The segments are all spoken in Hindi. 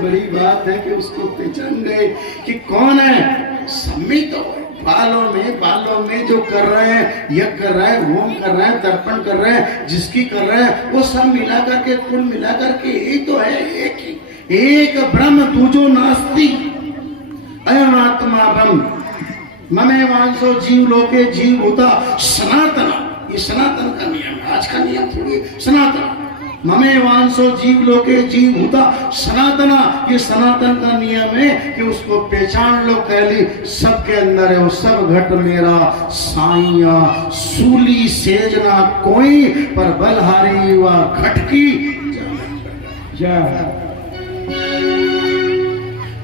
बड़ी बात है कि उसको पहचान गए कि कौन है। सम्मित हो बालों में जो कर रहे हैं, यज्ञ कर रहे हैं, होम कर रहे हैं, तर्पण कर रहे हैं, जिसकी कर रहे हैं, वो सब मिला करके कुल मिला करके एक तो है, एक ही एक ब्रह्म तुझो नास्ति अयम आत्मा ब्रह्म ममे वांसो जीव लोके जीव होता सनातन। ये सनातन का नियम है, आज का नियम थोड़ी। सनातन ममे वांसो जीव लोके जीव होता सनातना, ये सनातन का नियम है कि उसको पहचान लो। कहली सबके अंदर है, वो सब घट मेरा साइया सूली सेजना कोई पर बलहारी व घट की जय।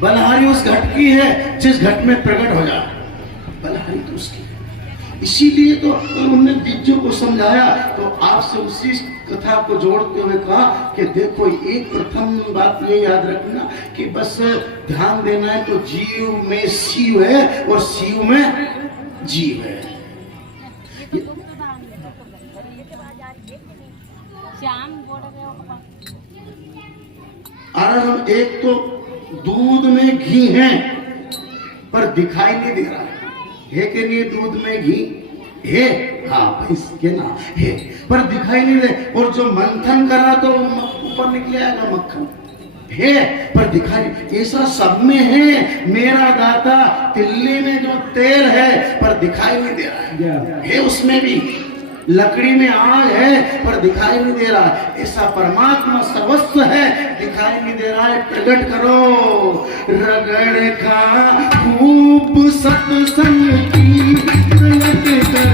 बलहारी उस घट की है जिस घट में प्रकट हो जाए, बलहारी तो उसकी। इसीलिए तो उन्होंने दिज्जों को समझाया। तो आपसे उसी कथा को जोड़ते हुए कहा कि देखो, एक प्रथम बात ये याद रखना कि बस ध्यान देना है तो जीव में शिव है और शिव में जीव है। और एक तो दूध में घी है पर दिखाई नहीं दे रहा है कि नहीं, दूध में घी है, हाँ भैंस के ना है पर दिखाई नहीं दे। और जो मंथन करा तो ऊपर निकले आएगा मक्खन है पर दिखाई। ऐसा सब में है। मेरा दाता तिल्ली में जो तेल है पर दिखाई नहीं दे रहा है उसमें भी। लकड़ी में आग है पर दिखाई नहीं दे रहा है। ऐसा परमात्मा सर्वस्व है, दिखाई नहीं दे रहा है। प्रकट करो रगड़ का खूब सत्संग की प्रकट कर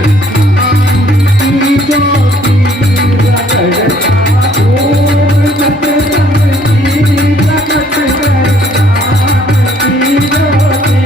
की ज्योति। रगड़ का खूब सत्संग की प्रकट कर की ज्योति।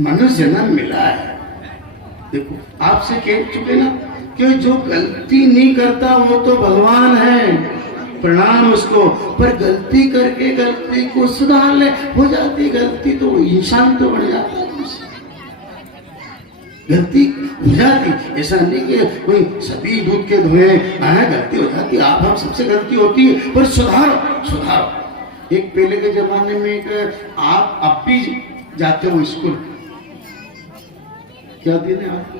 मनुष्य जन्म मिला है। देखो आपसे कह चुके ना कि जो गलती नहीं करता वो तो भगवान है, प्रणाम उसको। पर गलती करके गलती को सुधार ले, हो जाती गलती तो इंसान तो बन जाता है। गलती हो जाती, ऐसा नहीं कि कोई सभी दूध के धुएं गलती हो जाती। आप हम सबसे गलती होती है पर सुधारो। एक पहले के जमाने में एक आप अब भी जाते हो स्कूल, क्या दिन है आप?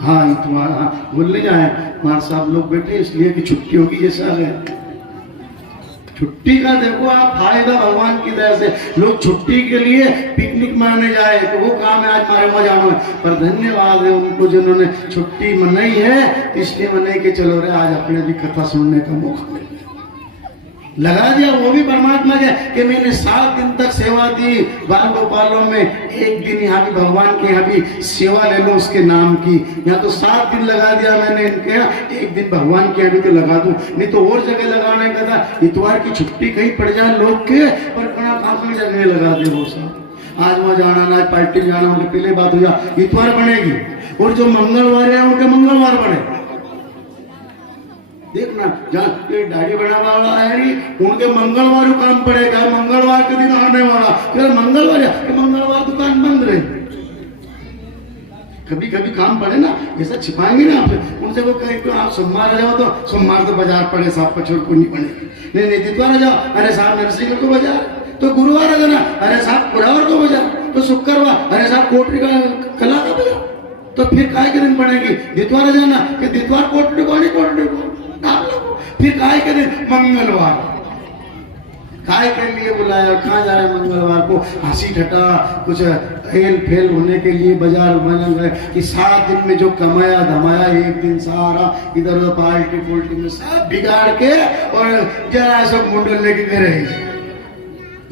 हाँ तुम्हारा भूल नहीं जाए, हमारे साहब लोग बैठे इसलिए कि छुट्टी होगी ये साल है। छुट्टी का देखो आप फायदा भगवान की दया से। लोग छुट्टी के लिए पिकनिक मनाने जाए तो वो काम है आज हमारे मजा में। पर धन्यवाद है उनको जिन्होंने छुट्टी मनाई है, इसलिए मनाई के चलो रे आज अपने भी कथा सुनने का मौका मिल गया। लगा दिया वो भी परमात्मा के कि मैंने 7 दिन तक सेवा दी बाल गोपालों में, एक दिन यहाँ भी भगवान के यहाँ भी सेवा ले लो उसके नाम की। यहाँ तो 7 दिन लगा दिया मैंने इनके यहाँ, एक दिन भगवान के यहाँ भी तो लगा दूं, नहीं तो और जगह लगाने का था। इतवार की छुट्टी कहीं पड़ जाए लोग के, पर काफी जगह लगा दे वो सब। आज वहां जाना ना, आज पार्टी में जाना, उनके पहले बात हो जा इतवार बनेगी, और जो मंगलवार है उनके मंगलवार बने। देखना जहाँ ये दाढ़ी बनाने वाला है नहीं, उनके मंगलवार को काम पड़ेगा, मंगलवार के दिन आने वाला, फिर मंगलवार है, मंगलवार दुकान बंद रहे। कभी कभी काम पड़े ना, ऐसा छिपाएंगे ना आपसे, उनसे वो कहे आप सोमवार आ जाओ, तो सोमवार तो बाजार पड़े साहब पछोड़ को नहीं बनेगी, नहीं इतवार आ जाओ, अरे साहब नरसिंह को बाजार, तो गुरुवार आ जाना, अरे साहब गुरुवार को बाजार, तो शुक्रवार अरे साहब कोटरी का कला का बाजार, तो फिर काय के दिन बनेगी, दितवार आ जाना कि दितवार कोटरी को नहीं कोटरी को, फिर काय के दिन मंगलवार, काय के लिए बुलाया, कहाँ जा रहे मंगलवार को, हंसी ठटा कुछ हेल फेल होने के लिए बाजार बना गए कि 7 दिन में जो कमाया धमाया एक दिन सारा इधर उधर पार्टी पोल्टी में सब बिगाड़ के और जरा सब मुंडल लेके गए।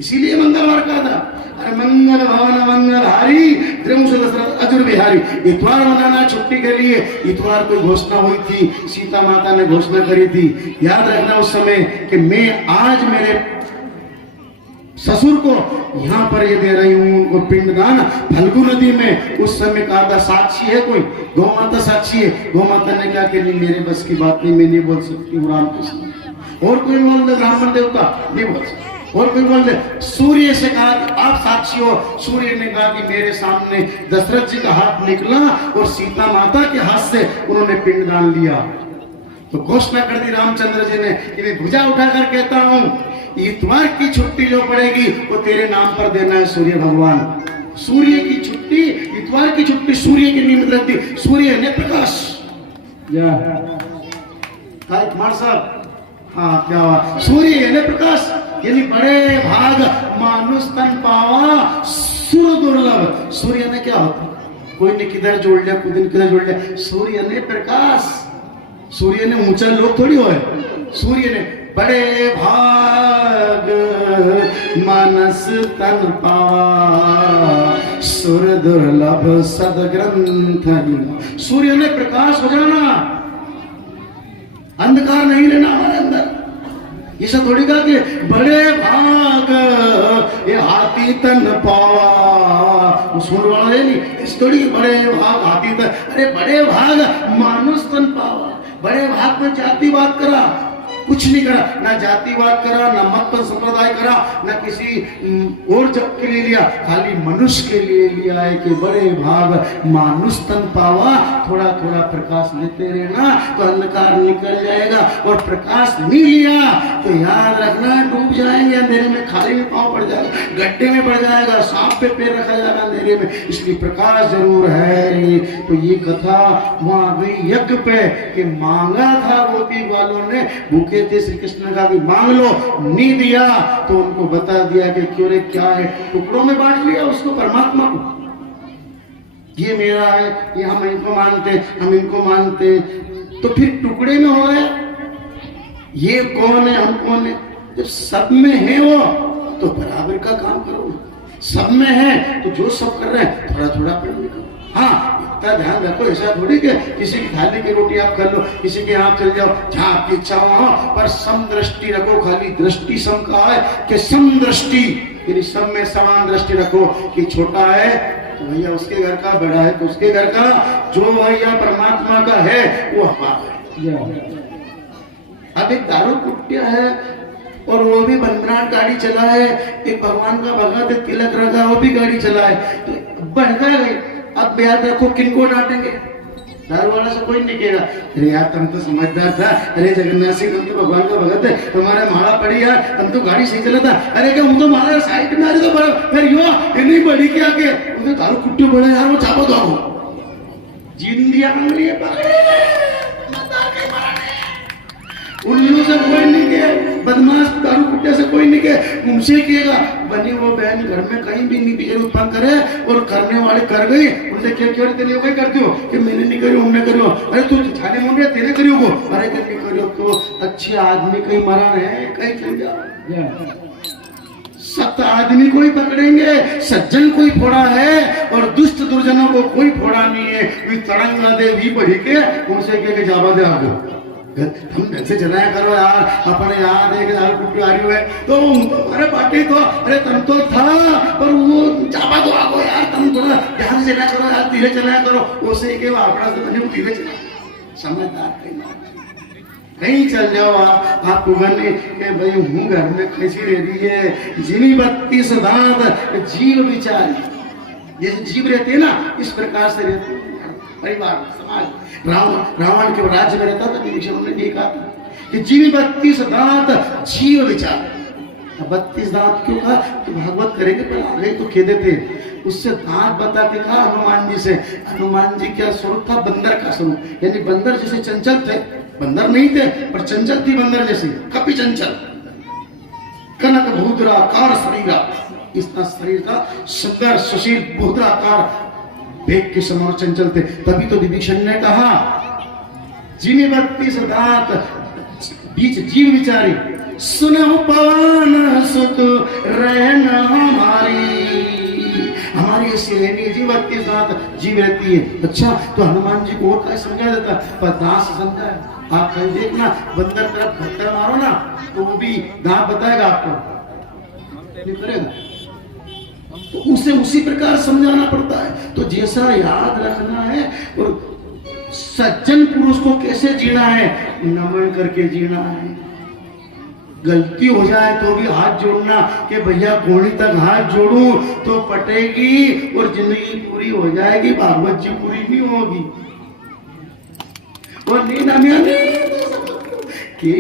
इसीलिए मंगलवार का था, अरे मंगल भवन मंगल हारी त्रिमुष अजुर बिहारी। इतवार मनाना छुट्टी के लिए, इतवार कोई घोषणा हुई थी, सीता माता ने घोषणा करी थी, याद रखना उस समय कि मैं आज मेरे ससुर को यहाँ पर ये दे रही हूँ उनको पिंडदान फल्गु नदी में। उस समय कहा था साक्षी है कोई, गौ माता साक्षी है, गौ माता ने क्या कि नहीं मेरे बस की बात नहीं, मैं नहीं बोल सकती हूँ रामकृष्ण, और कोई बोल दे ब्राह्मण देवता नहीं बोल सकता, और कोई बोल दे सूर्य से कहा कि आप साक्षी हो, सूर्य ने कहा कि मेरे सामने दशरथ जी का हाथ निकला और सीता माता के हाथ से उन्होंने पिंडदान लिया। तो घोषणा कर दी रामचंद्र जी ने कि मैं भुजा उठाकर कहता हूँ इतवार की छुट्टी जो पड़ेगी वो तेरे नाम पर देना है सूर्य भगवान। सूर्य की छुट्टी, इतवार की छुट्टी सूर्य की निमित्त रखती, सूर्य ने प्रकाश कुमार साहब, हाँ क्या हुआ, सूर्य ने प्रकाश यानी बड़े भाग मानुष तन पावा सुर दुर्लभ। सूर्य ने क्या होता, कोई ने किधर जोड़ लिया, कोई ने किधर जोड़ लिया, सूर्य ने प्रकाश, सूर्य ने ऊंचा लोग थोड़ी हो, सूर्य ने बड़े भाग मानस तन पावा सुर दुर्लभ सदग्रंथ। सूर्य ने प्रकाश हो जाना, अंधकार नहीं रहना हमारे अंदर। ये सब थोड़ी कहा कि बड़े भाग ये हाथी तन पावा, सुन वाला है नहीं, इस थोड़ी बड़े भाग हाथी तन, अरे बड़े भाग मानुष तन पावा। बड़े भाग में जातिवाद करा, कुछ नहीं करा, ना जातिवाद करा, ना मत पर संप्रदाय करा, ना किसी और जग के लिए लिया, खाली मनुष्य के लिए लिया है कि बड़े भाग मानुष तन पावा। थोड़ा थोड़ा प्रकाश लेते रहना तो अंधकार निकल जाएगा, और प्रकाश नहीं लिया तो याद रखना डूब जाएंगे अंधेरे में, खाली में पाँव पड़ जाएगा, गड्ढे में पड़ जाएगा, सांप पे पैर रखा जाएगा अंधेरे में। इसलिए प्रकाश जरूर है। तो ये कथा वहां गई यज्ञ पे कि मांगा था गोपी वालों ने, भूखे थे, श्री कृष्ण का भी मांग लो, नहीं दिया तो उनको बता दिया कि क्यों रे क्या है, टुकड़ों में बांट लिया उसको, परमात्मा को, ये मेरा है, ये हम इनको मानते, हम इनको मानते, तो फिर टुकड़े में हो गए, ये कौन है हम कौन है। जब सब में है वो तो बराबर का काम करो, सब में है तो जो सब कर रहे हैं थोड़ा थोड़ा पढ़ने करो। हाँ इतना ध्यान रखो, ऐसा थोड़ी कि किसी की थाली की रोटी आप कर लो, किसी के यहाँ चल जाओ जहाँ आपकी इच्छा हो, पर सम दृष्टि रखो। खाली दृष्टि सम का है कि सम दृष्टि, यानी सब में समान दृष्टि रखो कि छोटा है तो भैया उसके घर का, बड़ा है तो उसके घर का, जो भैया परमात्मा का है वो हमारा है। अब एक दारू कुटिया है और वो भी बनबनाट गाड़ी चला है, एक भगवान का भगत है तिलक रखा वो भी गाड़ी चला है, तो बढ़ गए। अब याद रखो किनको डांटेंगे, दारू वाला से कोई नहीं कहेगा अरे यार तुम तो समझदार था, अरे जगन्नाथ सिंह तुम तो भगवान का भगत है, तुम्हारा माला पड़ी यार, तुम तो गाड़ी सही चलाता, अरे क्या तो मारा साइड में आ रही तो बड़ा फिर यो नहीं बड़ी क्या के उसे दारू कुट्टू बड़े यार वो चापो दो जिंदिया उल्लू से कोई नहीं के, बदमाश दारू कुट्टे से कोई नहीं के, उनसे किएगा। बनी वो बहन घर में कहीं भी नहीं बिगड़ उत्पन्न करे और करने वाले कर गई, उनसे क्या क्यों तेरे वही करती हो कि मैंने नहीं करी हमने करी हो, अरे तू छाने मुंडे तेरे करी हो, और हमारे करके करो तो अच्छे आदमी कहीं मरण है, कहीं चल जाओ। सत आदमी को ही पकड़ेंगे, सज्जन कोई फोड़ा है और दुष्ट दुर्जनों को कोई फोड़ा नहीं है। वी तड़ंगा दे वी बढ़ी के उनसे कह के जावा दे आगो हम ऐसे चलाया करो यार, अपने यहाँ देख यार कुछ आ रही है तो हमारे पार्टी तो अरे तुम तो था पर वो जावा दो आगो यार, तुम थोड़ा ध्यान से चलाया करो यार, धीरे चलाया करो। उसे के अपना से बने धीरे चला, समझदार कहीं चल जाओ आपको बने के भाई हूँ घर में कैसी रह रही है, जीवी 32 दांत जीव विचारी, जैसे जीव रहते हैं ना इस प्रकार से रहते हैं परिवार समाज। रावण के राज्य में रहता था, विभीषण ने ये कहा था कि जीवी 32 दांत जीव विचार। 32 दांत क्यों कहा कि भागवत करेंगे पर आगे तो खेदे थे, उससे दांत बता के कहा हनुमान जी से। हनुमान जी क्या स्वरूप था, बंदर का स्वरूप, यानी बंदर जैसे चंचल थे, बंदर नहीं थे पर चंचल थी बंदर जैसी, कपि चंचल, कनक भूद्राकार शरीर, इतना शरीर था सुंदर सुशील भूद्राकार, भेग के समान चंचल थे। तभी तो विभीषण ने कहा जीवी 32 दांत बीच जीव विचारी, सुनो पवन सुत रहना हमारी श्रेणी जीव 32 दांत जीव रहती है। अच्छा तो हनुमान जी को और क्या समझा देता, पर दांत से समझा है। आप कहीं देखना बंदर तरफ भत्तर मारो ना तो वो भी दांत बताएगा आपको, नहीं करेगा तो उसे उसी प्रकार समझाना पड़ता है। तो जैसा याद रखना है और सज्जन पुरुष को कैसे जीना है, नमन करके जीना है। गलती हो जाए तो भी हाथ जोड़ना कि भैया कोणी तक हाथ जोड़ूं तो पटेगी और जिंदगी पूरी हो जाएगी, भागवत जी पूरी नहीं होगी। और नहीं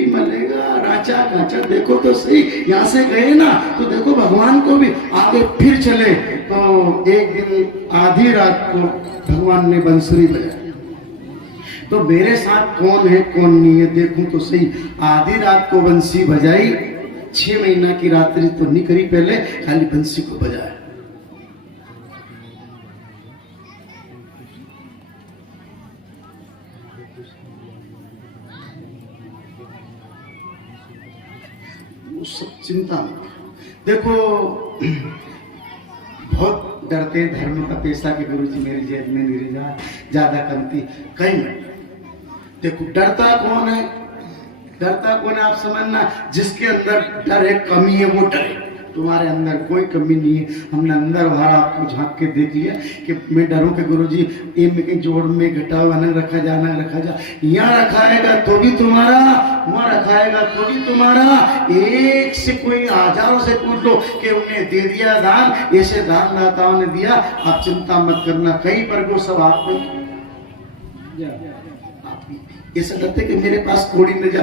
मलेगा राचा काचा। देखो तो सही, यहाँ से गए ना तो देखो भगवान को भी आगे फिर चले। तो एक दिन आधी रात को भगवान ने बंसुरी बजाई, तो मेरे साथ कौन है कौन नहीं है देखूं तो सही। आधी रात को बंसी बजाई, 6 महीना की रात्रि तो नहीं करी, पहले खाली बंसी को बजाया। सब चिंता मत देखो, बहुत डरते धर्म का पैसा के गुरु जी मेरी जेब में नहीं जा ज्यादा कमती कहीं नहीं। देखो डरता कौन है, डरता कौन है आप समझना, जिसके अंदर डर है कमी है वो डरे। तुम्हारे अंदर कोई कमी नहीं है। हमने अंदर बाहर आपको झांक के देख लिया कि मैं डरूं कि गुरुजी ए में जोड़ में घटा अनंग रखा जा, अनंग रखा जा, यहाँ रखाएगा तो भी तुम्हारा, वहां रखाएगा तो भी तुम्हारा। एक से कोई हजारों से पूछ लो कि उन्हें दे दिया दान, ऐसे दान दाताओं ने दिया, आप चिंता मत करना, कहीं पर वो सब आप ऐसा डरते कि मेरे पास कोड़ी न जा।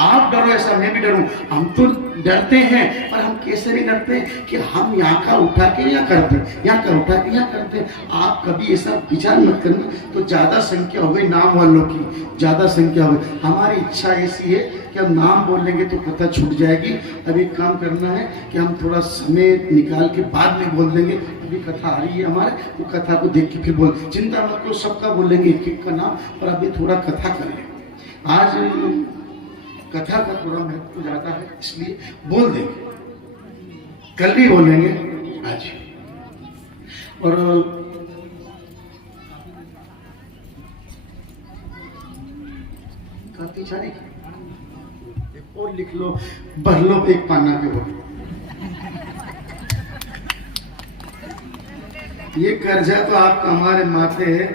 आप डरो ऐसा मैं भी डरूं, हम तो डरते हैं पर हम कैसे नहीं डरते कि हम यहाँ का उठा के यहाँ करते, यहाँ का उठा के यहाँ करते। आप कभी ऐसा विचार मत करना। तो ज्यादा संख्या हो गई नाम वालों की, ज्यादा संख्या हो गई। हमारी इच्छा ऐसी है कि हम नाम बोलेंगे तो कथा छूट जाएगी। अभी काम करना है कि हम थोड़ा समय निकाल के बाद में बोल देंगे। अभी कथा आ रही है हमारे, तो कथा को देख के फिर बोल, चिंता मत करो, सबका बोलेंगे एक एक का नाम, पर अभी थोड़ा कथा कर ले। आज कथा का थोड़ा महत्व ज्यादा है इसलिए बोल देंगे, कल भी बोलेंगे आज। और काफी सारी और लिख लो, भर लो एक पन्ना के बोल। ये कर्जा तो आपका हमारे माथे है,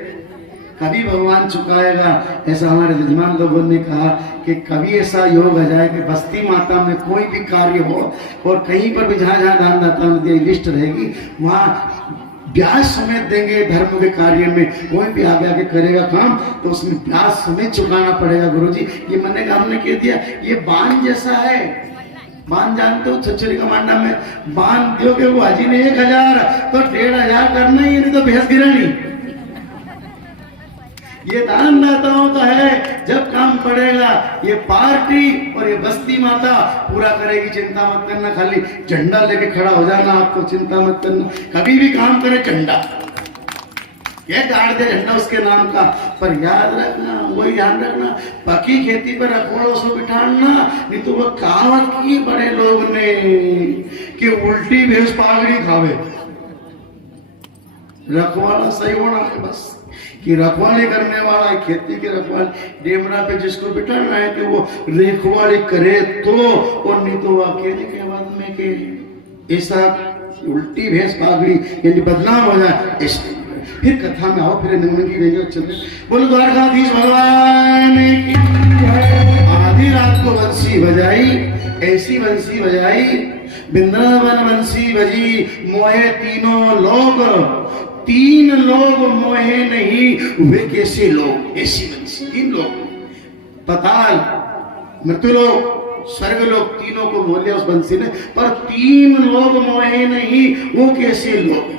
कभी भगवान चुकाएगा। ऐसा हमारे जजमान लोगों ने कहा कि कभी ऐसा योग आ जाए कि बस्ती माता में कोई भी कार्य हो और कहीं पर भी जहाँ जहाँ दान दाता लिस्ट रहेगी वहाँ ब्याज समेत देंगे। धर्म के कार्य में कोई भी आगे आगे करेगा काम तो उसमें ब्याज समेत चुकाना पड़ेगा। गुरुजी ये मैंने हमने कह दिया, ये बांध जैसा है। बांध जानते हो, छछरी का मांडा में बांध दोगे वो हाजी ने 1000 तो 1500 करना ही, नहीं तो भैंस गिरानी। ये दान दाताओं का है, जब काम पड़ेगा ये पार्टी और ये बस्ती माता पूरा करेगी। चिंता मत करना, खाली झंडा लेके खड़ा हो जाना, आपको चिंता मत करना। कभी भी काम करे झंडा, ये गाड़ दे झंडा उसके नाम का। पर याद रखना, वही ध्यान रखना, पकी खेती पर रखवाड़ों से बिठाना, नहीं तो वो कहावत की बड़े लोग ने कि उल्टी भैंस पागड़ी खावे। रखवाला सही होना है बस, कि रखवाली करने वाला है, खेती के रखवाली डेमरा पे जिसको बिठाना है कि वो रखवाली करे तो, और नहीं तो अकेले के बाद में के ऐसा उल्टी भैंस पागड़ी यानी बदनाम हो जाए। इसलिए फिर कथा में आओ, फिर निम्न की गई चलते बोलो द्वारकाधीश भगवान की। आधी रात को बंसी बजाई, ऐसी बंसी बजाई, वृंदावन बंसी बजी, मोहे तीनों लोग, तीन लोग मोहे नहीं, वे कैसे लोग, ऐसी बंसी, तीन लोग, पताल, मृत्युलोक, स्वर्ग लोग, तीनों को मोह लिया उस बंसी ने। पर तीन लोग मोहे नहीं, वो कैसे लोग,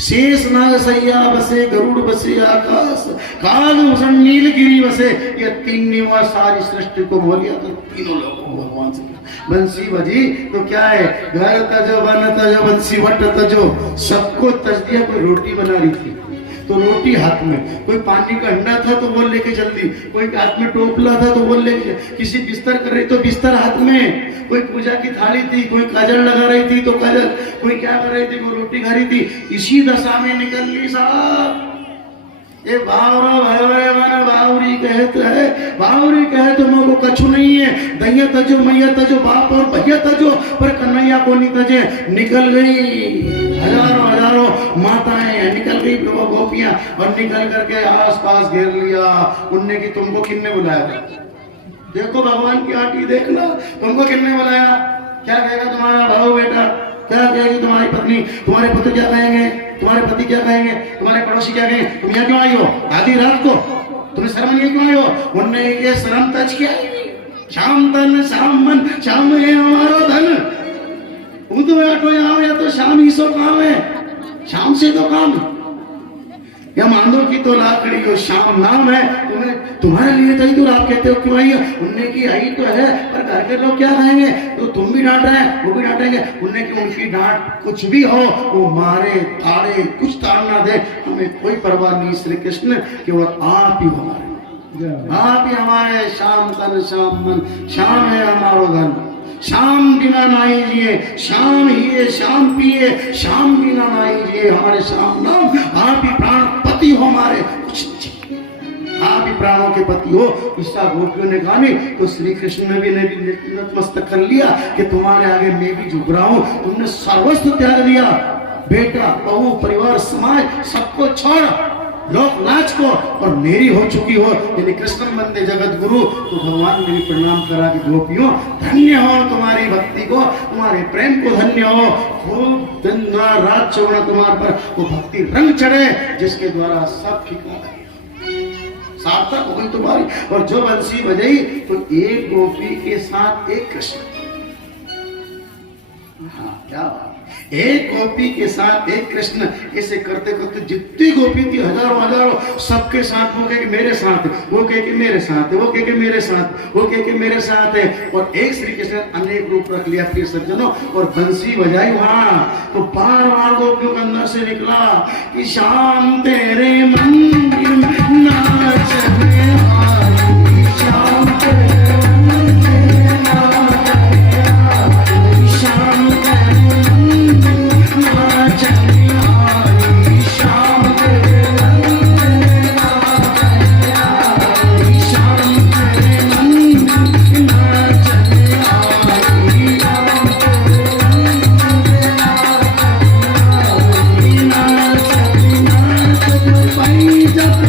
शेष नाग सैया बसे, गरुड़ बसे आकाश, काग भूषण नीलगिरी बसे, ये तीन निवास सारी सृष्टि को मोह लिया। तो तीनों लोगों को भगवान से बंसी बजी तो क्या है, घर तजो वन तजो बंसी वट तजो, सबको तज दिया। कोई रोटी बना रही थी तो रोटी हाथ में, कोई पानी का हंडा था तो वो लेके चल दी, कोई हाथ में टोपला था तो वो लेके, किसी बिस्तर कर रही तो बिस्तर हाथ में, कोई पूजा की थाली थी, कोई काजल लगा रही थी तो काजल, कोई क्या कर रही थी, कोई रोटी खा रही थी। इसी दशा में निकल ली साहब। ये बावरो भैया बावरी कहते है, बावरी कहे तो मोको कछु नहीं है, दैया तजो मैया तजो बाप और भैया तजो, पर कन्हैया को नहीं तजे। निकल गई हजारों हजारों माताएं, निकल गई प्रभु गोपियां, और निकल करके आसपास घेर लिया। उनने की तुमको किन्ने बुलाया था, देखो भगवान की आटी देखना, तुमको किन्ने बुलाया, क्या कहेगा तुम्हारा भाव बेटा, क्या कहेगी तुम्हारी पत्नी, तुम्हारे पुत्र क्या कहेंगे, तुम्हारे पति क्या कहेंगे, तुम्हारे पड़ोसी क्या कहेंगे, तुम यहाँ क्यों आई हो आधी रात को, तुम्हें शर्म नहीं क्यों आई हो। उनने ये शर्म तज किया, शाम तन शाम मन, शाम है हमारा धन, तो बैठो यहाँ, या तो शाम ही सो काम है, शाम से तो काम, या मांदो की तो लाकड़ी हो, शाम नाम है, तुम्हें तुम्हारे लिए तो ही तो आप कहते हो क्यों आई है। उनने की आई तो है, पर घर के लोग क्या कहेंगे, तो तुम भी डांट रहे हैं, वो भी डांटेंगे। उनने की उनकी डांट कुछ भी हो, वो मारे तारे कुछ ताड़ना दे, हमें कोई परवाह नहीं। श्री कृष्ण केवल आप ही हमारे, आप ही हमारे, शाम तन शाम मन, शाम है हमारो धन, शाम बिना नाई जिए, शाम ही शाम पिए, शाम बिना नाई जिए, हमारे शाम नाम, आप ही प्राण पति हो हमारे, आप ही प्राणों के पति हो। ईसा गोपियों ने कहा नहीं तो श्री कृष्ण ने भी नतमस्तक कर लिया कि तुम्हारे आगे मैं भी झुक रहा हूं। तुमने सर्वस्व त्याग दिया, बेटा बहू परिवार समाज सबको छोड़ लोक लाज को, और मेरी हो चुकी हो, यदि कृष्ण बंदे जगत गुरु, तो भगवान मेरी प्रणाम करा कि गोपियों धन्य हो तुम्हारी भक्ति को, तुम्हारे प्रेम को धन्य हो। खूब दिन रात चौड़ा तुम्हारे पर वो भक्ति रंग चढ़े, जिसके द्वारा सब ठिकाना सार्थक हो गई तुम्हारी। और जो बंसी बजाई तो एक गोपी के साथ एक कृष्ण, हाँ क्या बात, एक गोपी के साथ एक कृष्ण, ऐसे करते करते जितनी गोपी थी हजारों हजारों, सबके साथ वो कहे कि मेरे साथ, वो कहे कि मेरे साथ, वो कहे कि मेरे साथ, वो कहे कि मेरे साथ है। और एक श्री कृष्ण अनेक रूप रख लिया फिर सज्जनों, और बंसी बजाई वहां तो बार बार गोपियों के अंदर से निकला कि शाम तेरे मंदिर में नाचने वाली, शाम तेरे मंदिर में नाचने वाली, शाम जब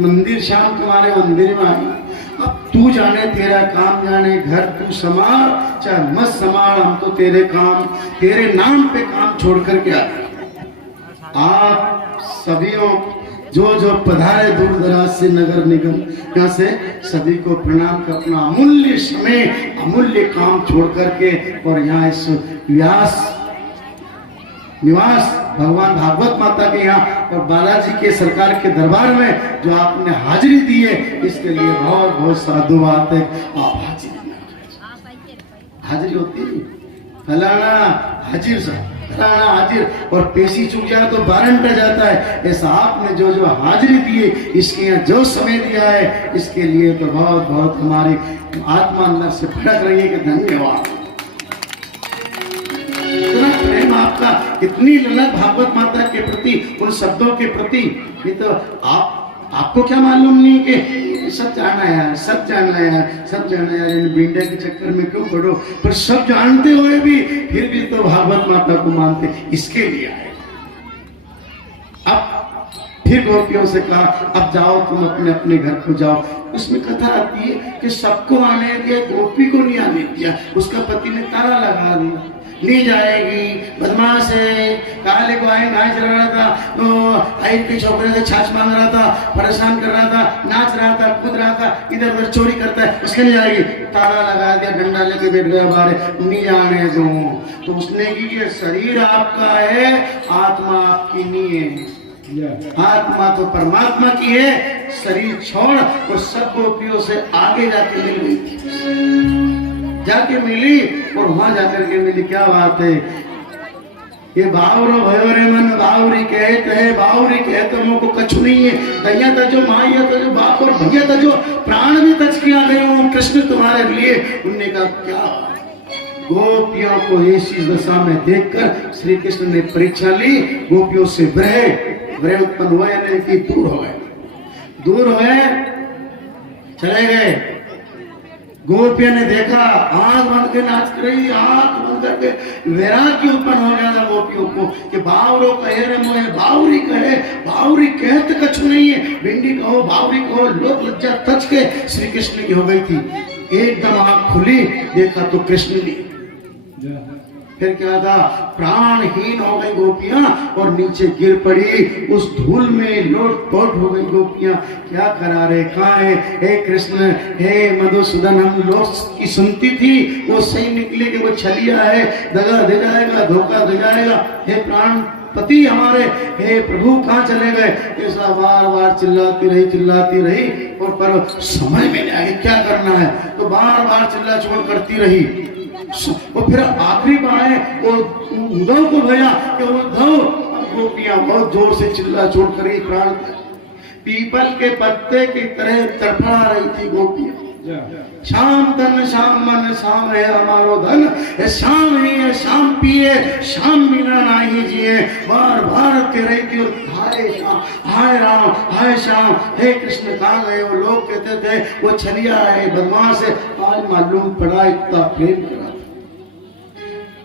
मंदिर शाम तुम्हारे मंदिर में आई। अब तू जाने तेरा काम जाने, घर तू संभाल चाहे मत संभाल, हम तो तेरे काम तेरे नाम पे काम छोड़ कर के आए। आप सभीयों जो जो पधारे दूर दराज से नगर निगम यहाँ से सभी को प्रणाम कर अपना अमूल्य समय अमूल्य काम छोड़ करके और यहाँ इस व्यास निवास भगवान भागवत माता के यहाँ और बालाजी के सरकार के दरबार में जो आपने हाजिरी दी है, इसके लिए बहुत बहुत साधुवाद है। आप हाजिरी होती है, फलाना हाजिर साहब फलाना हाजिर, और पेशी चूक जाए तो वारंट आ जाता है। ऐसा आपने जो जो हाजिरी दी है, इसके यहाँ जो समय दिया है, इसके लिए तो बहुत बहुत हमारी आत्मा अंदर से भड़क रही है कि धन्यवाद। इतना प्रेम आपका, इतनी ललक भागवत माता के प्रति, उन शब्दों के प्रति, ये तो आपको क्या मालूम नहीं कि सब जानना यार, सब जानना यार, सब जानना यार, इन बिंडे के चक्कर में क्यों पड़ो। पर सब जानते हुए भी फिर भी तो भागवत माता को मानते, इसके लिए आए। अब फिर गोपियों से कहा अब जाओ तुम अपने अपने घर को जाओ। उसमें कथा आती है कि सबको आने दिया, गोपी को नहीं आने दिया। उसका पति ने ताला लगा दिया, नहीं जाएगी, बदमाश है, काले को आए नाच रहा था, तो आई के छोकरे से छाछ मांग रहा था, परेशान कर रहा था, नाच रहा था, कूद रहा था, इधर उधर चोरी करता है, उसके नहीं जाएगी। ताला लगा दिया, डंडा लेके बैठ गया बाहर, नहीं जाने दो। तो उसने की कि शरीर आपका है, आत्मा आपकी नहीं है। आत्मा तो परमात्मा की है, शरीर छोड़ और सब गोपियों से आगे जाके मिल गई थी, जाके मिली और वहां जाकर के मिली। क्या बात है, ये बावरो भयो रे मन बावरी कहते है, बावरी कहते मुझको कछु नहीं है, दैया तजो माया तजो बाप और भैया तजो प्राण भी तज किया गए हूँ कृष्ण तुम्हारे लिए। उनने कहा क्या, गोपियों को ऐसी दशा में देखकर श्री कृष्ण ने परीक्षा ली। गोपियों से विरह उत्पन्न हुआ, यानी कि दूर हो गए, दूर हो गए, चले गए। गोपियों ने देखा, आंख बंद के नाच रही, आंख बंद करके वैराग्य उत्पन्न हो गया था गोपियों को कि बावरो कहे रे मोहे, बावरी कहे, बावरी कहते कछु नहीं है, भिंडी कहो बावरी कहो, लोक लज्जा तज के श्री कृष्ण की हो गई थी। एकदम आंख खुली, देखा तो कृष्ण ने। फिर क्या था, प्राणहीन हो गई गोपियां और नीचे गिर पड़ी, उस धूल में लोट-पोट हो गई गोपियां। क्या करा रे, कहाँ है, हे कृष्ण, हे मधुसूदन, हम लोग की सुनती थी, वो सही निकले कि वो छलिया है, दगा दे जाएगा, धोखा दे जाएगा। हे प्राण पति हमारे, हे प्रभु कहाँ चले गए। ऐसा बार बार चिल्लाती रही और पर समझ में नहीं आई क्या करना है, तो बार बार चिल्ला छोड़ करती रही। और फिर आखिरी बार वो उद्धव को भैया कि उद्धव, गोपियां बहुत जोर से चिल्ला छोड़ कर प्राण, पीपल के पत्ते की तरह तड़फड़ा रही थी गोपियां। शाम तन शाम मन शाम है हमारो धन, शाम ही है शाम पिए, शाम बिना नहीं जिए। बार बार कह रही थी, हाय शाम, हाय राम, हाय श्याम, हे कृष्ण कहाँ गए। वो लोग कहते थे वो छलिया है, बदमाश है। आज मालूम पड़ा इतना प्रेम करा,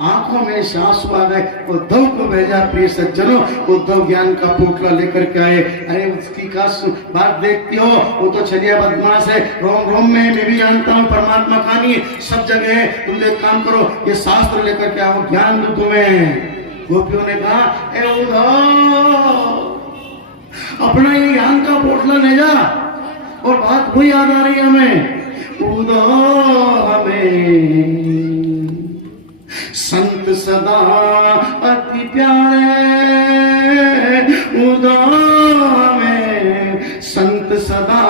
आंखों में सांस आ गए। उद्धव को भेजा, प्रिय सज्जनों, उद्धव ज्ञान का पोटला लेकर के आए। अरे उसकी का बात देखती हो, वो तो छलिया बदमाश है, रोम रोम में मैं भी जानता हूँ, परमात्मा का नहीं सब जगह है। तुम एक काम करो, ये शास्त्र लेकर के आओ, ज्ञान दो तुम्हें। गोपियों ने कहा, ए उद्धव, अपना ये ज्ञान का पोटला ले जा। और बात वही याद आ रही है हमें, उद्धव हमें संत सदा अति प्यारे, उद्धव में संत सदा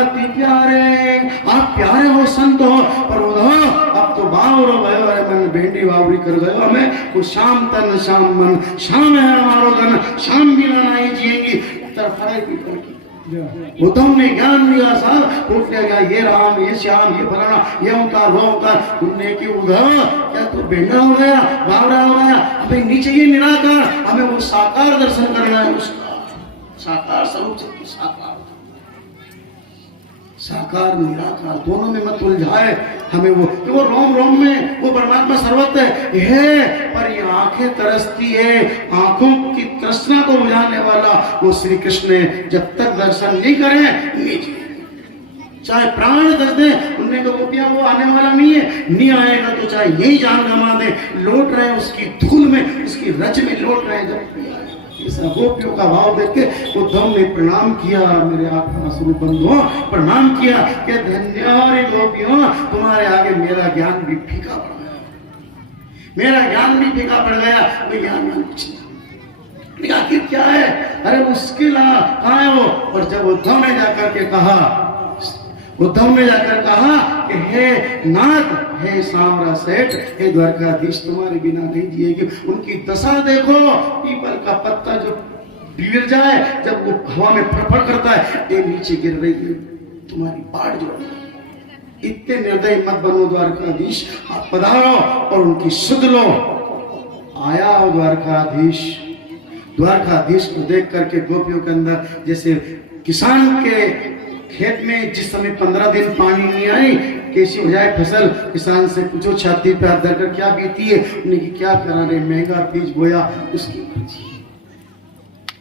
अति प्यारे। आप प्यारे हो, संत हो, पर उद्धव अब तो बावरो भयो रे मन, भेंडी बावरी कर गए हमें। वो शाम तन शाम मन, शाम है हमारो धन, शाम बिना नहीं जिएंगी। तरफड़ाई पीपल की उद्धव ने ज्ञान दिया, साहब उठ गया, ये राम, ये श्याम, ये फलाना, ये ओंकार, वो ओंकार। उनने की उद्धव क्या तू बेंडा हो गया, बावड़ा हो गया, हमें नीचे ये निराकार, हमें वो साकार दर्शन करना है, उसका साकार स्वरूप से साकार साकार निराकार दोनों में मत उलझाए हमें। वो रोम रोम में वो परमात्मा सर्वत्र है, पर ये आंखें तरसती है, आंखों की तृष्णा को बुझाने वाला वो श्री कृष्ण है। जब तक दर्शन नहीं करें नीचे चाहे प्राण दे दे, उनने को गोपियां वो आने वाला नहीं है, नहीं आएगा तो चाहे यही जान गंवा दे, लौट रहे उसकी धूल में, उसकी रज में लौट रहे। जब ऐसा गोपियों का भाव देख के उद्धव ने प्रणाम किया, मेरे आत्मा स्वरूप बंधुओं प्रणाम किया कि धन्य रे गोपियों, तुम्हारे आगे मेरा ज्ञान भी फीका पड़ गया, मेरा ज्ञान भी फीका पड़ गया। कोई ज्ञान कुछ नहीं, आखिर क्या है, अरे मुश्किल कहाँ है वो। और जब उद्धव ने जाकर के कहा, उद्धव ने जाकर कहा कि हे नाथ, हे सांवरा सेठ, हे द्वारकाधीश, तुम्हारे बिना नहीं जिएगी। उनकी दशा देखो, पीपल का पत्ता जो गिर जाए जब वो हवा में फड़फड़ करता है, ये नीचे गिर रही है, तुम्हारी पाड़ जो इतने निर्दयी मत बनो द्वारकाधीश, आप पधारो और उनकी सुध लो। आया द्वारकाधीश, द्वारकाधीश को देख करके गोपियों के अंदर जैसे किसान के खेत में जिस समय 15 दिन पानी नहीं आई, कैसी हो जाए फसल, किसान से पूछो छाती पे हाथ धरकर क्या बीती है, उन्हें क्या करा रहे, महंगा बीज बोया उसकी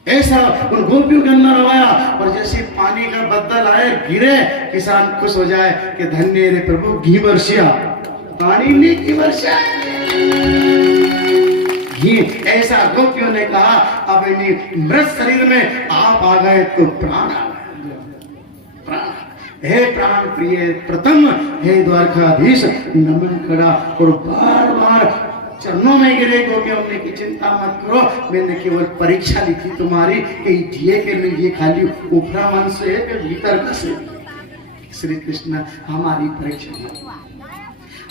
ऐसा उन गोपियों के अंदर आया। और जैसे पानी का बदल आए गिरे, किसान खुश हो जाए कि धन्य रे प्रभु घी वर्षिया, पानी ने घी वर्षा घी। ऐसा गोपियों ने कहा, अब इन्हीं मृत शरीर में आप आ गए तो प्राण आ गए। हे प्राण प्रिय प्रथम, हे द्वारकाधीश, नमन करा और बार बार चरणों में गिरे। गोपियों ने की चिंता मत करो, मैंने केवल परीक्षा ली थी तुम्हारी कि जिए के लिए खाली ऊपरा मन से है कि भीतर का से। श्री कृष्ण हमारी परीक्षा,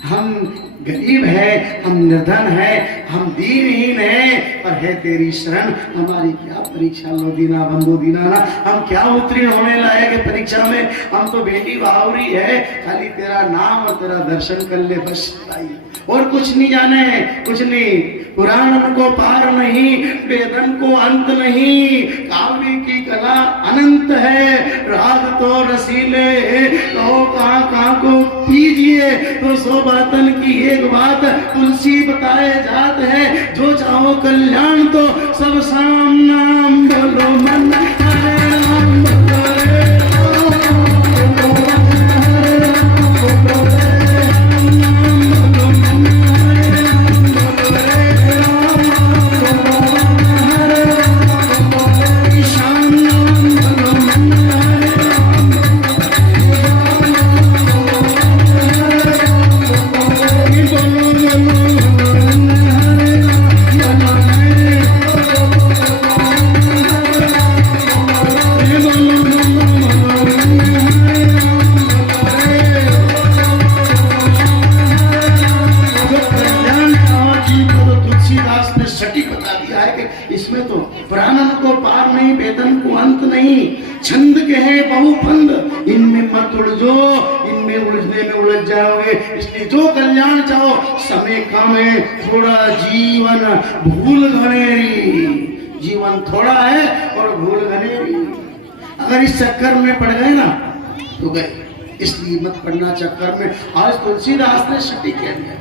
हम गरीब है, हम निर्धन है, हम दीनहीन है, पर है तेरी शरण, हमारी क्या परीक्षा लो दीना बंधु दीना ना, हम क्या उत्तीर्ण होने लायक है परीक्षा में, हम तो बेटी बावरी है, खाली तेरा नाम और तेरा दर्शन कर ले बस भाई, और कुछ नहीं जाने, कुछ नहीं। पुराण को पार नहीं, वेदन को अंत नहीं, काव्य की कला अनंत है, राग तो रसीले कहो कहाँ कहाँ को पीजिए, तो सो बातन की एक बात तुलसी बताए जात है, जो चाहो कल्याण तो सब साम नाम बोलो मन हरे राम हरे छंद के है बहुफंद, इनमें मत उलझो, इनमें उलझने में उलझ जाओगे। इसलिए जो कल्याण चाहो, समय कम है, थोड़ा जीवन भूल घनेरी, जीवन थोड़ा है और भूल घनेरी। अगर इस चक्कर में पड़ गए ना तो गए, इसलिए मत पड़ना चक्कर में। आज तुलसीदास ने सटी कह दिया,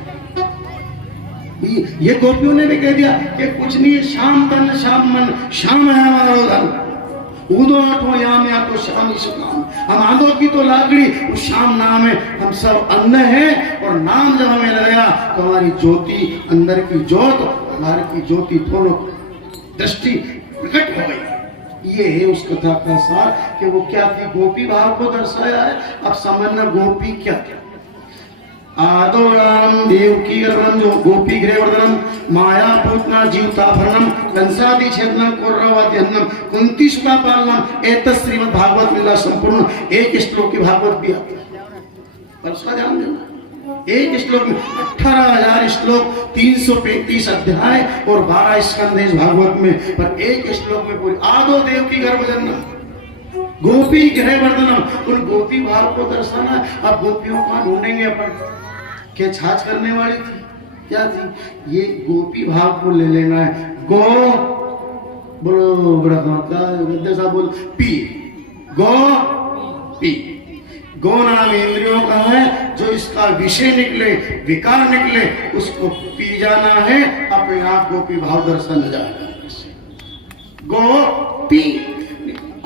ये गोपियों ने भी कह दिया कि कुछ नहीं, शाम तन शाम मन, शाम है हमारा धन, उदो आठो याम या तो शाम ही सुनाम, हम आंधों की तो लाकड़ी, उस शाम नाम है, हम सब अंध है, और नाम जब हमें लगाया तो हमारी ज्योति, अंदर की ज्योत, बाहर की ज्योति, दोनों दृष्टि प्रकट हो गई। ये है उस कथा का सार कि वो क्या थी, गोपी भाव को दर्शाया है। अब समझना गोपी क्या था। आदो राम देव की गर्भम जो गोपी गृहवर्धनम, माया पूतना जीवताभरणम, कंसादि छेदनम, कौरवाद्यन्नम, कुंती सुता पालनम, एतत् श्रीमद् भागवत लीला संपूर्ण। एक श्लोक की भागवत भी आती है, पर उसका ध्यान देना, एक श्लोक में 18,000 श्लोक, 335 अध्याय और 12 स्कंद इस भागवत में, पर एक श्लोक में पूरी आदो देव की गर्भजन्म, गोपी गृहवर्धनम, उन गोपी भाव को दर्शाना। अब गोपियों को ढूंढेंगे अपन, क्या छाछ करने वाली थी, क्या थी, ये गोपी भाव को ले लेना है। गो बोलो बड़ा का बोल, पी, गो पी, गौ नाम इंद्रियों का है, जो इसका विषय निकले, विकार निकले, उसको पी जाना है, अपने आप गोपी भाव दर्शन हो जाएगा। गो पी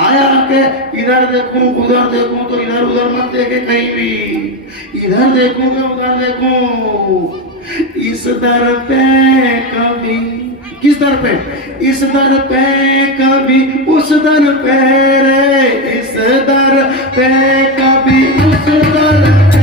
आया के इधर देखूं उधर देखूं तो इधर उधर मत देखे कहीं भी, इधर देखूं तो उधर देखूं, इस दर पे कभी, किस दर पे, इस दर पे कभी उस दर पे रे, इस दर पे कभी उस दर पे,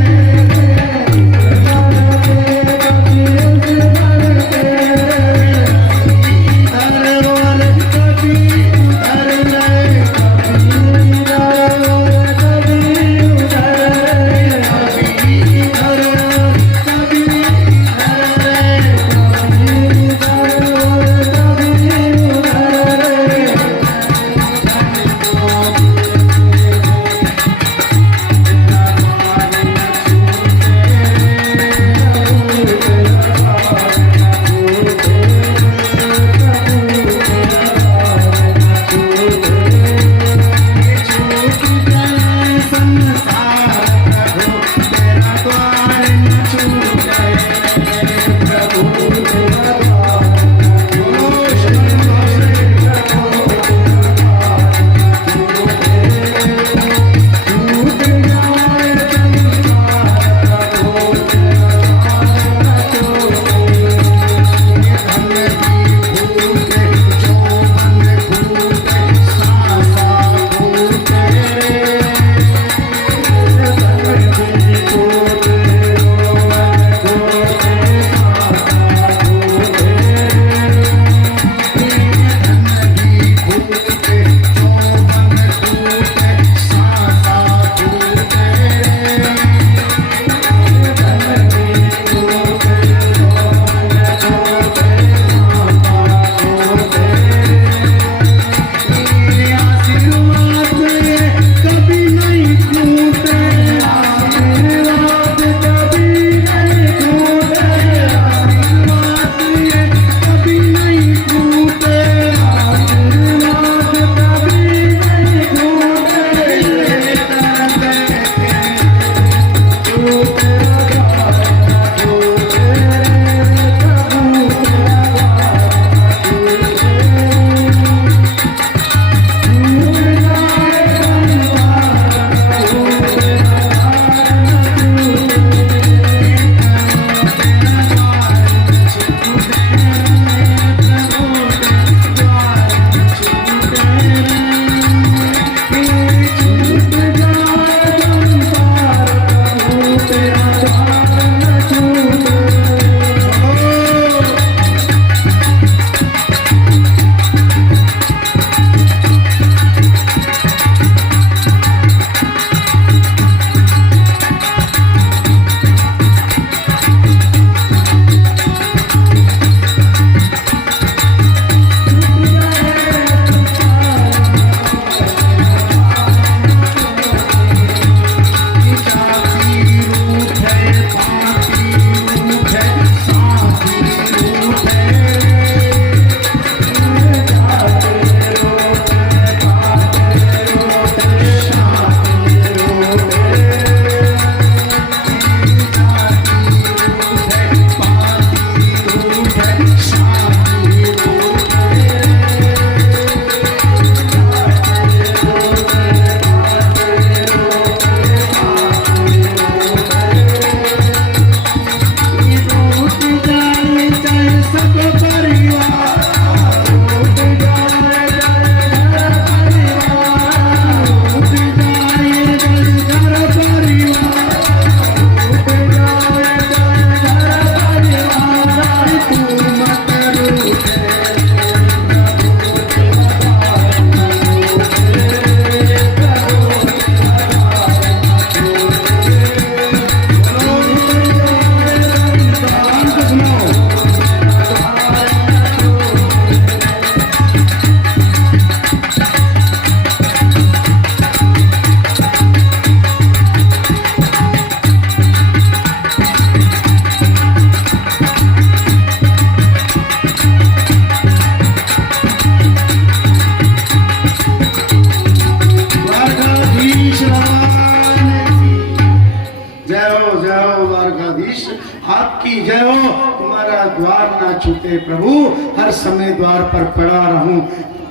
आपकी जय हो, तुम्हारा द्वार ना छूटे प्रभु, हर समय द्वार पर पड़ा रहूं,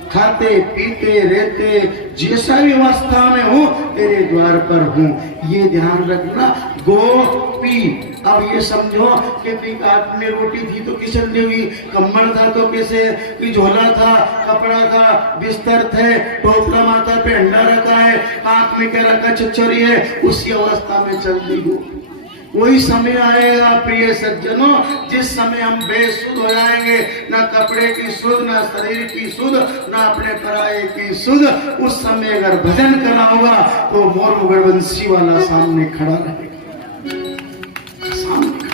खाते पीते रहते जैसा भी अवस्था में हूँ तेरे द्वार पर हूँ, ये ध्यान रखना। गोपी, अब ये समझो कि हाथ में रोटी थी तो किसे देगी, कम्बल था तो कैसे, कोई झोला था, कपड़ा था, बिस्तर थे, टोपला माथा पे अंडा रखा है, हाथ में क्या रखा, छछरी है, उसी अवस्था में चल रही हो। कोई समय आएगा प्रिय सज्जनों, जिस समय हम बेसुध हो जाएंगे, ना कपड़े की सुध, ना शरीर की सुध, ना अपने पराये की सुध। उस समय अगर भजन करना होगा तो मोर मुगरवंशी वाला सामने खड़ा रहेगा, सामने।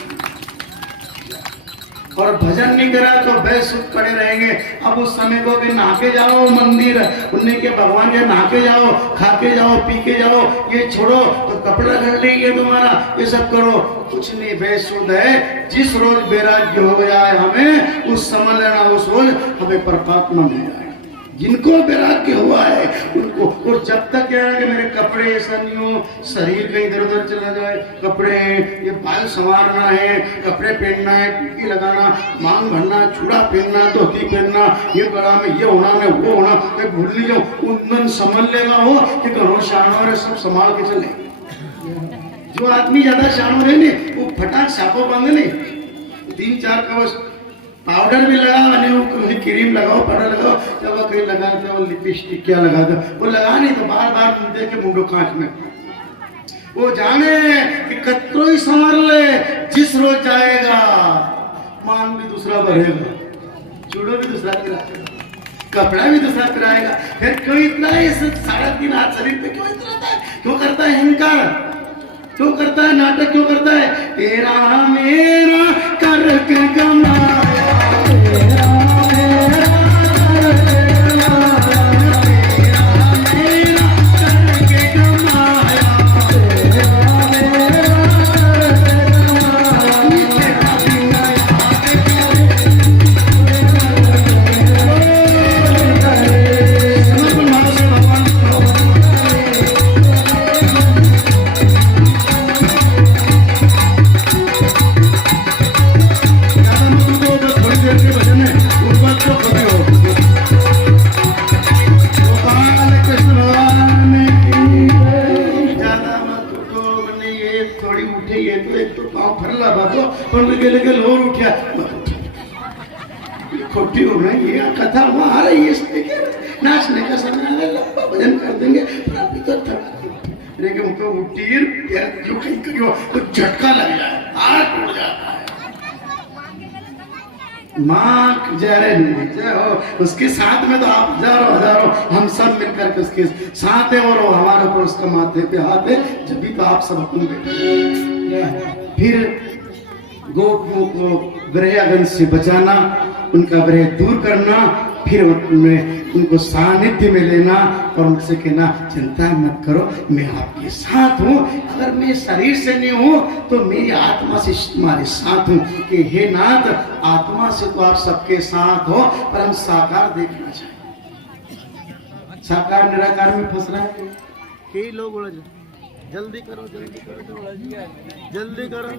और भजन नहीं करा तो बेसुध पड़े रहेंगे। अब उस समय को भी नहा के जाओ मंदिर, उन्हीं के भगवान के नहा के जाओ, खा के जाओ, पी के जाओ, ये छोड़ो तो कपड़ा कर लेंगे तुम्हारा, ये सब करो, कुछ नहीं, बेसुध है। जिस रोज वैराग्य हो गया है हमें, उस समय लेना, उस रोज हमें परमात्मा मिल जाए। जिनको वैराग्य हुआ है उनको, और जब तक क्या है कि मेरे कपड़े ऐसा नहीं हो, शरीर कहीं इधर उधर चला जाए, कपड़े, ये बाल संवारना है, कपड़े पहनना है, टिक्की लगाना, मांग भरना, चूड़ा पहनना, धोती पहनना, ये गला में ये होना, मैं वो होना, मैं भूल नहीं जाऊँ, उन समझ लेगा हो कि घरों शानवर सब संभाल के चले। जो आदमी ज्यादा शानवर है नहीं, वो फटाक सापो बांधे नहीं, 3-4 कवच पाउडर भी लगाओ, कहीं क्रीम लगाओ, पाउडर लगाओ, जब वो कहीं लगा दो, वो लिपस्टिक क्या लगा दो, वो लगा नहीं तो बार बार मुंडे के मुंडो कांच में। वो जाने कि कतरो ही संभाल ले, जिस रोज जाएगा मान भी दूसरा भरेगा, चूड़ो भी दूसरा गिराएगा, कपड़ा भी दूसरा पिराएगा। फिर क्यों इतना है 3.5 हाथ शरीर पे क्यों इतना है, क्यों करता है अहंकार, क्यों करता है नाटक, क्यों करता है? तेरा मेरा करके कमाया, तेरा मेरा करके कमाया, तेरा मेरा खोटी हो गई, ये कथा वहां आ रही है, नाचने का समय आ लंबा भजन कर देंगे, अभी तो लेकिन उनको उठीर जो कहीं करियो तो झटका लग जाए, हाथ उड़ जाता है। माँ जय जय हो, उसके साथ में तो आप हजारों हम सब मिलकर के उसके साथ है, और हमारे ऊपर उसका माथे पे हाथ है, जब भी तो आप सब अपने फिर गोपियों को ग्रहगंज से बचाना, उनका ग्रह दूर करना, फिर उनको सानिध्य में लेना और उनसे कहना चिंता मत करो, मैं आपके साथ हूँ। अगर मैं शरीर से नहीं हूँ तो मेरी आत्मा से तुम्हारे साथ हूँ, कि हे नाथ आत्मा से तो आप सबके साथ हो, पर हम साकार देखना चाहें। साकार निराकार में फंस रहा है कई लोग, जल्दी करो जल्दी करो जल्दी करो।